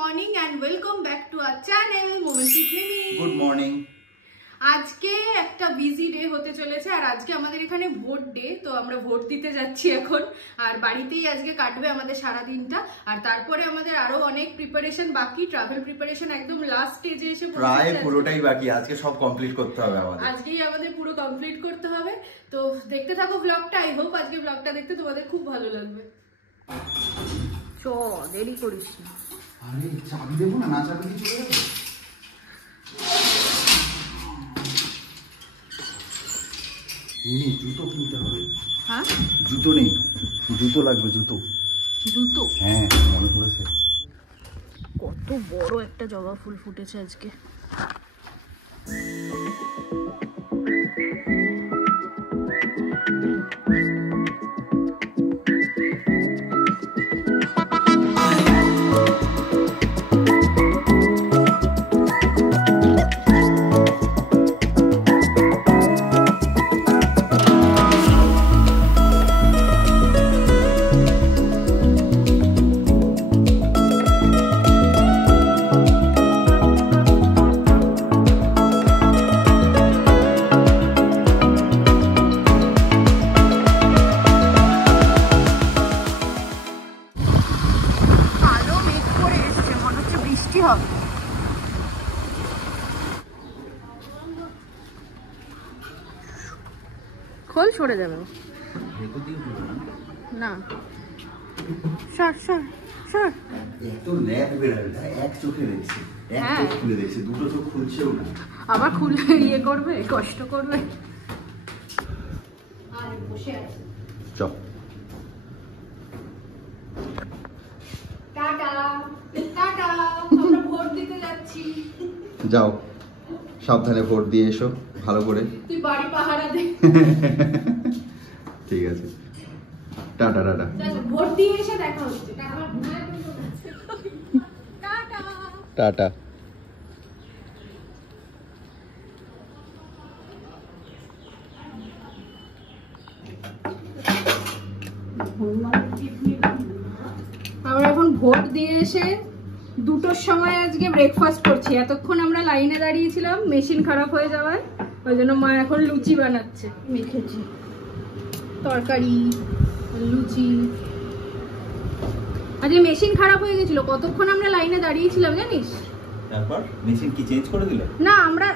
morning and welcome back to our channel Moments with Mimi. Good morning. আজকে একটা busy day হতে চলেছে আর আজকে আমাদের এখানে ভোট ডে, তো আমরা ভোট দিতে যাচ্ছি এখন। আর বাড়িতেই আজকে কাটবে আমাদের সারা দিনটা। আর তারপরে আমাদের আরো অনেক প্রিপারেশন বাকি, ট্রাভেল প্রিপারেশন একদম লাস্ট স্টেজে এসে প্রায় পুরোটাই বাকি, আজকে সব কমপ্লিট করতে হবে আমাদের। আজকেই আমাদের পুরো কমপ্লিট করতে হবে, তো দেখতে থাকো ব্লগটা। আই হোপ আজকে ব্লগটা দেখতে তোমাদের খুব ভালো লাগবে। চো দেরি করিস না। আরে চাবি দেবো না, না চাবি দিয়ে চলে যাবো। জুতো কিনতে হবে। হ্যাঁ জুতো নেই, জুতো লাগবে। জুতো জুতো? হ্যাঁ মনে পড়েছে। কত বড় একটা জবা ফুল ফুটেছে আজকে। খোল, সরে যাবে না। সর সর সর। এত ল্যাব বেরাবে, এক চোখে দেখছে, এক চোখ খুলে দেখছে, দুটো চোখ খুলছেও না। আবার খুলে ইয়ে করবে, কষ্ট করবে। আর বসে আছে। চল টাটা টাটা, আমরা ভোট দিতে যাচ্ছি। যাও, সাবধানে ভোট দিয়ে এসো ভালো করে। তুই বাড়ি পাহারা দে। ঠিক আছে, টাটা টাটা। ভোট দিয়ে এসে দেখা হচ্ছে। Tata tata. আমরা এখন ভোট দিয়ে এসে 2টোর সময় আজকে ব্রেকফাস্ট করছি। এতক্ষণ আমরা লাইনে দাঁড়িয়েছিলাম মেশিন খারাপ হয়ে যাওয়ায়, ওই জন্য মা এখন লুচি বানাচ্ছে। মেখেছি তরকারি, লুচি। আজকে মেশিন খারাপ হয়ে গেছিল, কতক্ষণ আমরা লাইনে দাঁড়িয়েছিলাম জানিস? তারপর মেশিন কি চেঞ্জ করে দিল? না,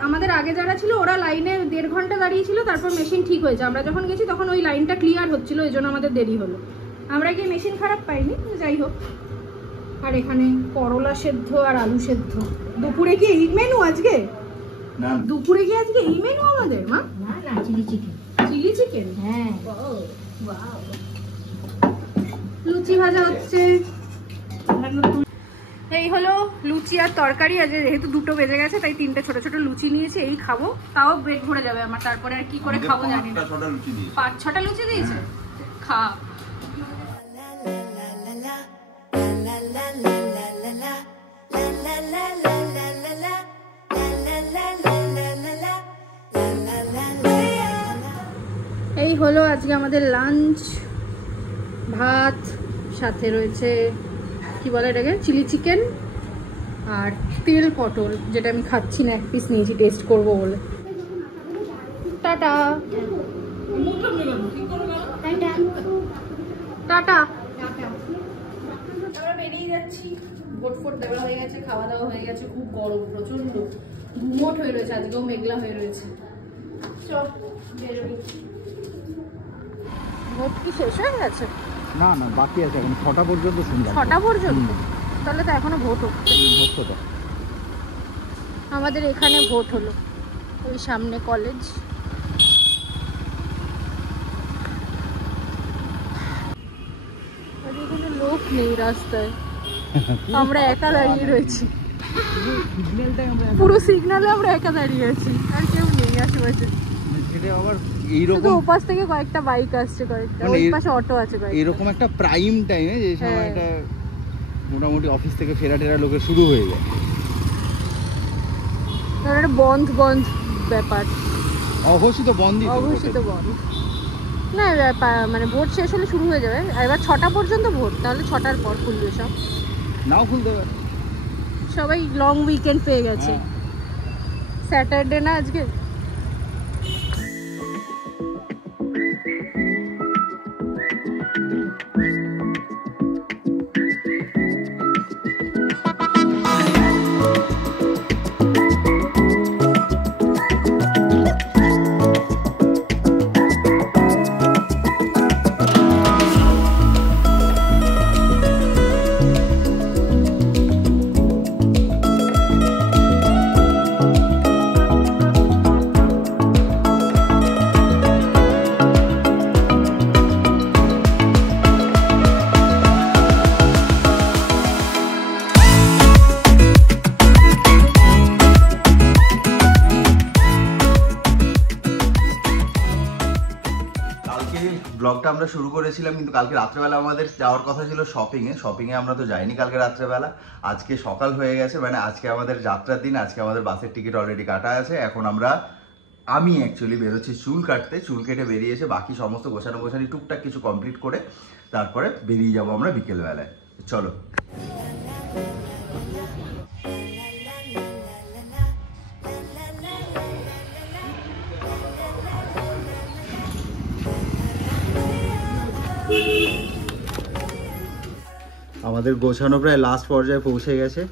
আমাদের আগে যারা ছিল ওরা লাইনে 1.5 ঘন্টা দাঁড়িয়েছিল, তারপর মেশিন ঠিক হয়েছে। আমরা যখন গেছি তখন ওই লাইনটা ক্লিয়ার হচ্ছিল, এই জন্য আমাদের দেরি হলো। আমরা গিয়ে মেশিন খারাপ পাইনি, যাই হোক। আর এখানে করলা সেদ্ধ আর আলু সেদ্ধ। দুপুরে কি এই মেনু আজকে? না, দুপুরে কি আজকে এই মেনু আমাদের? মা না চিলি চিকেন। Chilli chicken? হ্যাঁ। লুচি ভাজা হচ্ছে। এই হলো লুচি আর তরকারি। আজ যেহেতু 2টো বেজে গেছে তাই 3টে ছোট ছোট লুচি নিয়েছি, এই খাবো। তাও পেট ভরে যাবে আমার, তারপরে আর কি করে খাবো জানি না। 5-6টা লুচি দিয়েছে, খা। এই হলো আজকে আমাদের লাঞ্চ। ভাত, সাথে রয়েছে কি বলে এটাকে, চিলি চিকেন আর তেল পটল, যেটা আমি খাচ্ছি না, 1 পিস নিয়েছি টেস্ট করব বলে। Tata tata. আমরা বেরিয়ে যাচ্ছি। ভোট ফোট দেওয়া হয়ে গেছে, খাওয়া দাওয়া হয়ে গেছে। খুব গরম, প্রচন্ড ঘুমট হয়ে রয়েছে, আজকেও মেঘলা হয়ে রয়েছে। চল বেরোই। ভোট কি শেষ হয়ে গেছে? না না, বাকি আছে এখন 6টা পর্যন্ত শুনলাম। 6টা পর্যন্ত? তাহলে তো এখনো ভোট হচ্ছে। আমাদের এখানে ভোট হলো, ওই সামনে কলেজ। কোনো লোক নেই রাস্তায়, আমরা একা দাঁড়িয়ে রয়েছি। পুরো সিগন্যালে আমরা একা দাঁড়িয়ে আছি, আর কেউ নেই আশেপাশে। শুধু ওপাশ থেকে কয়েকটা বাইক আসছে, কয়েকটা ওই পাশে অটো আছে। এরকম একটা প্রাইম টাইমে যে সময়টা মোটামুটি অফিস থেকে ফেরা টেরা লোকের শুরু হয়ে যায়, বন্ধ বন্ধ ব্যাপার। অঘোষিত বন্ধই, অঘোষিত বন্ধ। না মানে ভোট শেষ হলে শুরু হয়ে যাবে। এবার 6টা পর্যন্ত ভোট, তাহলে 6টার পর খুলবে সব। নাও খুলতে পারে। সবাই লং উইকেন্ড পেয়ে গেছে, স্যাটারডে না আজকে। ব্লগটা আমরা শুরু করেছিলাম, কিন্তু কালকে রাত্রেবেলা আমাদের যাওয়ার কথা ছিল শপিংয়ে আমরা তো যাইনি কালকে রাত্রেবেলা। আজকে সকাল হয়ে গেছে, মানে আজকে আমাদের যাত্রার দিন, আজকে আমাদের বাসের টিকিট অলরেডি কাটা আছে। এখন আমি অ্যাকচুয়ালি বেরোচ্ছি চুল কাটতে, চুল কেটে বেরিয়ে এসে বাকি সমস্ত গোছানি টুকটাক কিছু কমপ্লিট করে তারপরে বেরিয়ে যাবো আমরা বিকেলবেলায়। চলো। আমাদের গোছানো প্রায় লাস্ট পর্যায়ে পৌঁছে গেছে।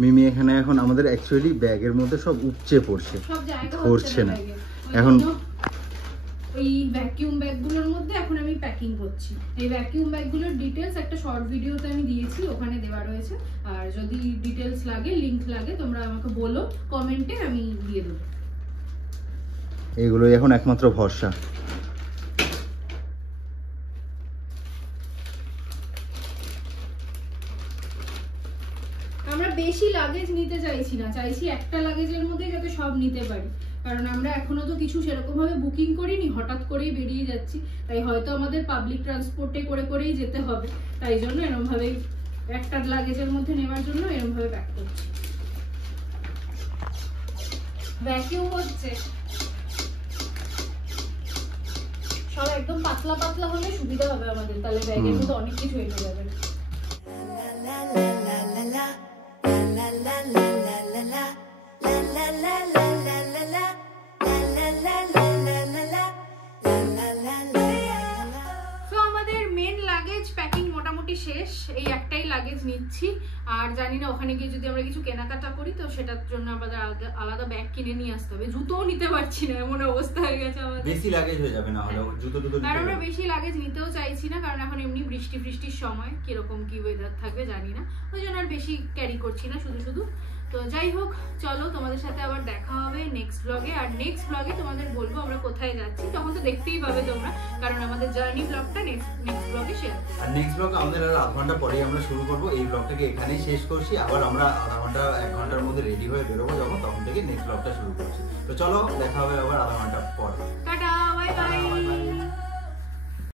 মিমি এখানে এখন আমাদের অ্যাকচুয়ালি ব্যাগের মধ্যে সব উপচে পড়ছে, ধরছে না। এখন ওই ভ্যাকিউম ব্যাগগুলোর মধ্যে এখন আমি প্যাকিং করছি। এই ভ্যাকিউম ব্যাগগুলোর ডিটেলস একটা শর্ট ভিডিওতে আমি দিয়েছি, ওখানে দেওয়া রয়েছে। আর যদি ডিটেলস লাগে, লিংক লাগে, তোমরা আমাকে বলো কমেন্টে, আমি দিয়ে দেবো। এগুলোই এখন একমাত্র ভরসা। আমরা বেশি লাগেজ নিতে চাইছি না, চাইছি একটা লাগেজের মধ্যে যাতে সব নিতে পারি। কারণ আমরা এখনো তো কিছু সেরকম ভাবে বুকিং করিনি, হঠাৎ করেই বেরিয়ে যাচ্ছি। তাই হয়তো আমাদের পাবলিক ট্রান্সপোর্টে করেই যেতে হবে। তাই জন্য এরকম ভাবে একটা লাগেজের মধ্যে নেওয়ার জন্য এরকম ভাবে প্যাক করছি। ভ্যাকিউম হচ্ছে, সব একদম পাতলা পাতলা হলে সুবিধা হবে আমাদের, তাহলে ব্যাগের মধ্যে অনেক কিছু এসে যাবে। শেষ, এই একটাই লাগেজ নিচ্ছি। আর জানি না ওখানে গিয়ে যদি আমরা কিছু কেনাকাটা করি তো সেটার জন্য আমাদের আলাদা ব্যাগ কিনে নিয়ে আসতে হবে। জুতোও নিতে পারছি না, এমন অবস্থা হয়ে গেছে আমাদের। বেশি লাগেজ হয়ে যাবে না হলে জুতো নিতে আর আমরা বেশি লাগেজ নিতেও চাইছি না, কারণ এখন এমনি বৃষ্টির সময়, কিরকম কি ওয়েদার থাকবে জানি না, ওই জন্য আর বেশি ক্যারি করছি না শুধু। তো যাই হোক, চলো তোমাদের সাথে আবার দেখা হবে নেক্সট ব্লগে। আর নেক্সট ব্লগে তোমাদের বলবো আমরা কোথায় যাচ্ছি, তখন তো দেখতেই পাবে তোমরা, কারণ আমাদের জার্নি ব্লগটা নেক্সট ব্লগে শেয়ার করব। আর নেক্সট ব্লগ আমাদের আর আধ ঘন্টা পরেই আমরা শুরু করব। এই ব্লগটাকে এখানেই শেষ করছি, আবার আমরা আধা ঘন্টা 1 ঘন্টার মধ্যে রেডি হয়ে বেরোবো, যখন তখন থেকে নেক্সট ব্লগটা শুরু করছি। তো চলো, দেখা হবে আবার আধা ঘন্টা পর। Tata, bye bye.